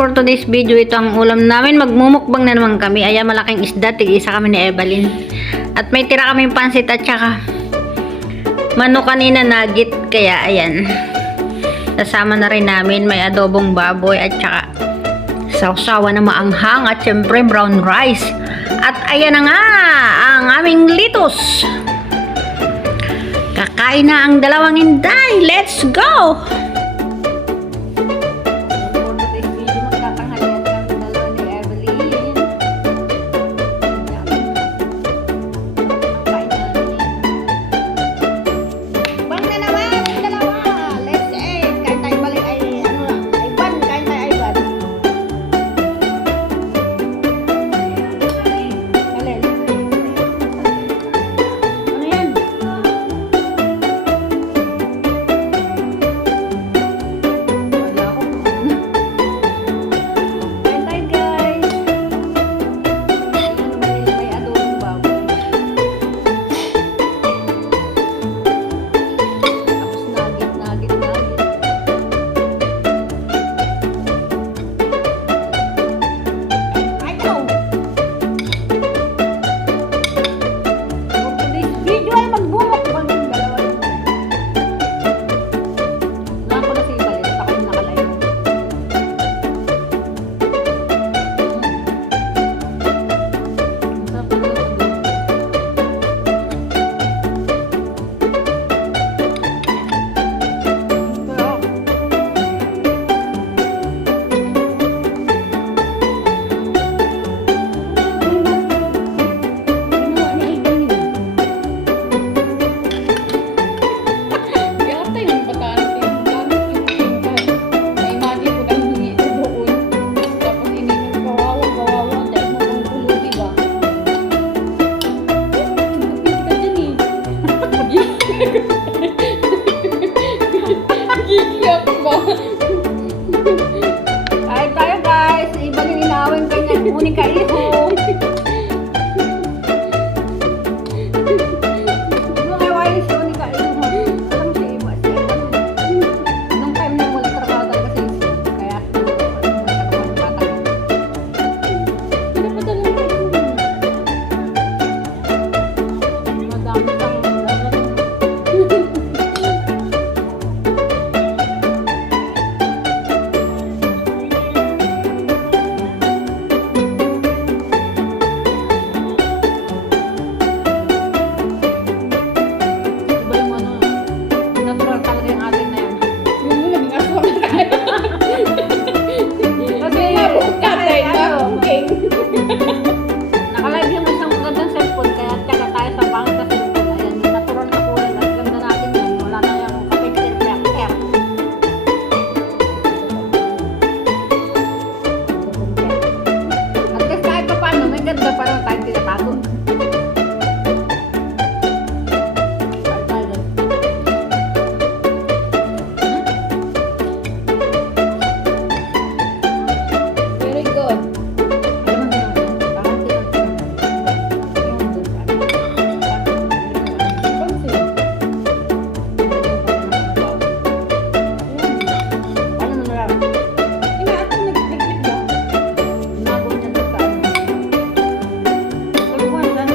for today's video, ito ang ulam namin. Magmumukbang na naman kami. Ayan, malaking isda. Tig-isa kami ni Evelyn. At may tira kaming pansit at saka manok kanina nugget. Kaya ayan, kasama na rin namin. May adobong baboy at saka sausawa na maanghang at syempre brown rice. At ayan na nga ang aming litos. Kakain na ang dalawang inday. Let's go! Kain tayo guys. Iba yung inawin kanya. Kunin ka iho. Yung ewain siya. Kunin ka iho. Alam siya iba. Nung time na wala trabaho talaga sa isip. Kaya magkakaroon bata. Pinapadala ko yun. Madami kang nakalive yung isang magandang cellphone kaya tsaga tayo sa pangit na cellphone. Ayan, natural na kulay at ganda natin yan. Wala na yung kapixel reactor. At least kahit pa paano, may ganda pa rin tayong tinatago. Very good. Ano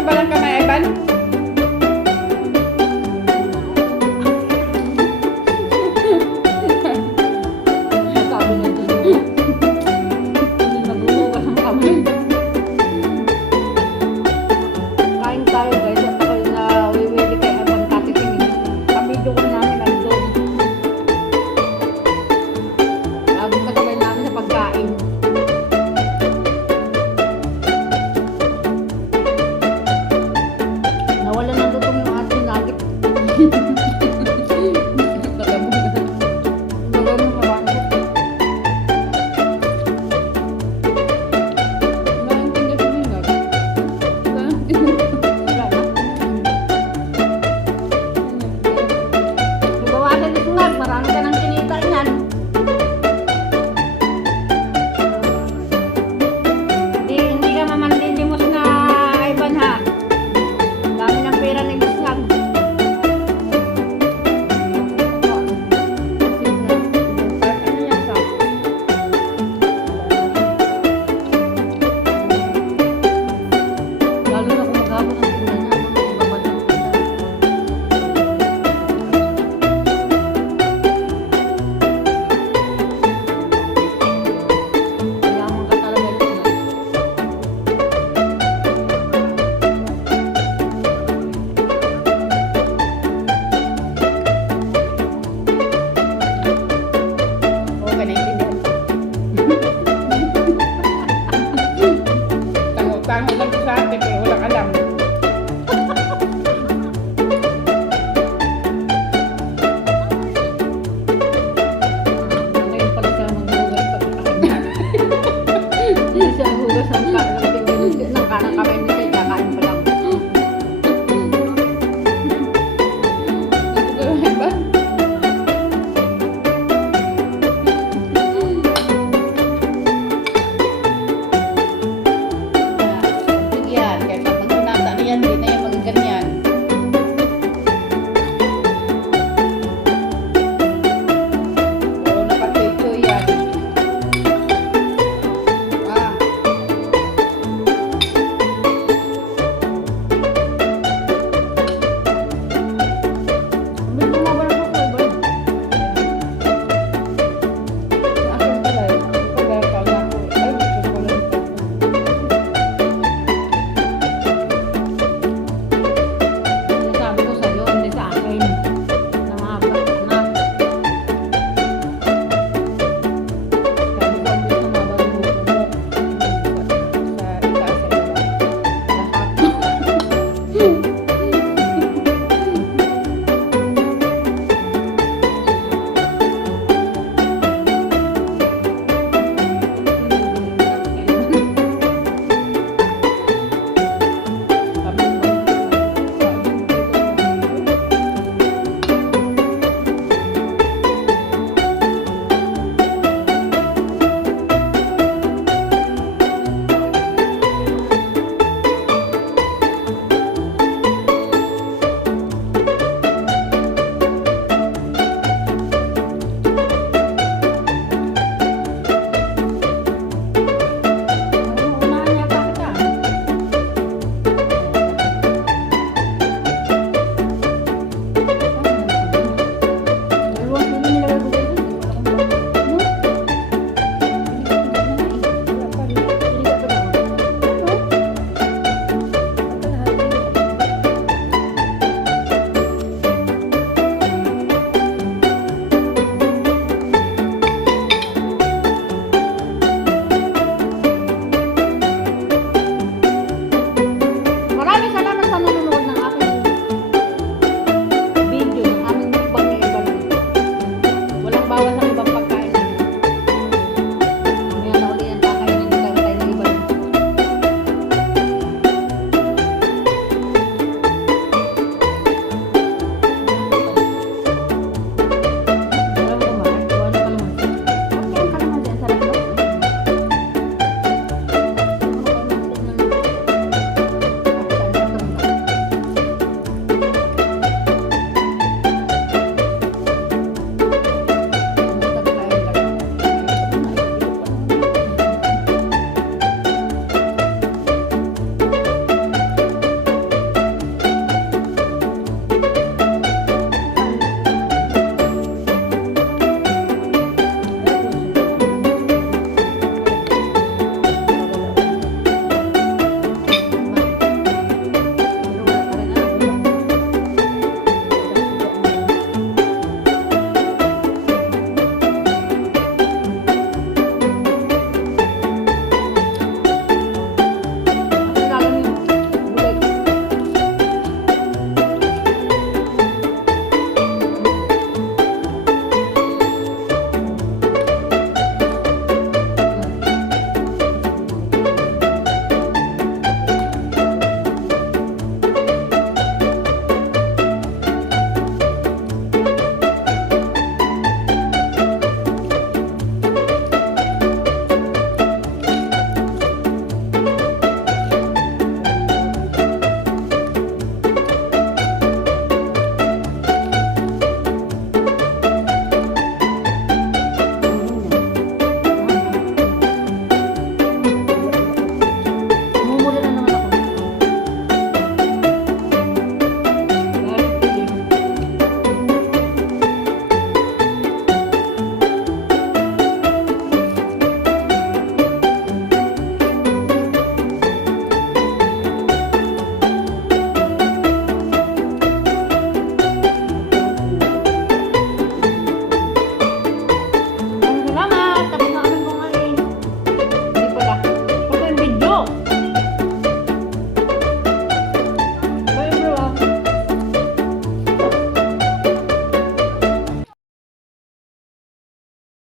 ka ba ng kamay, Evan?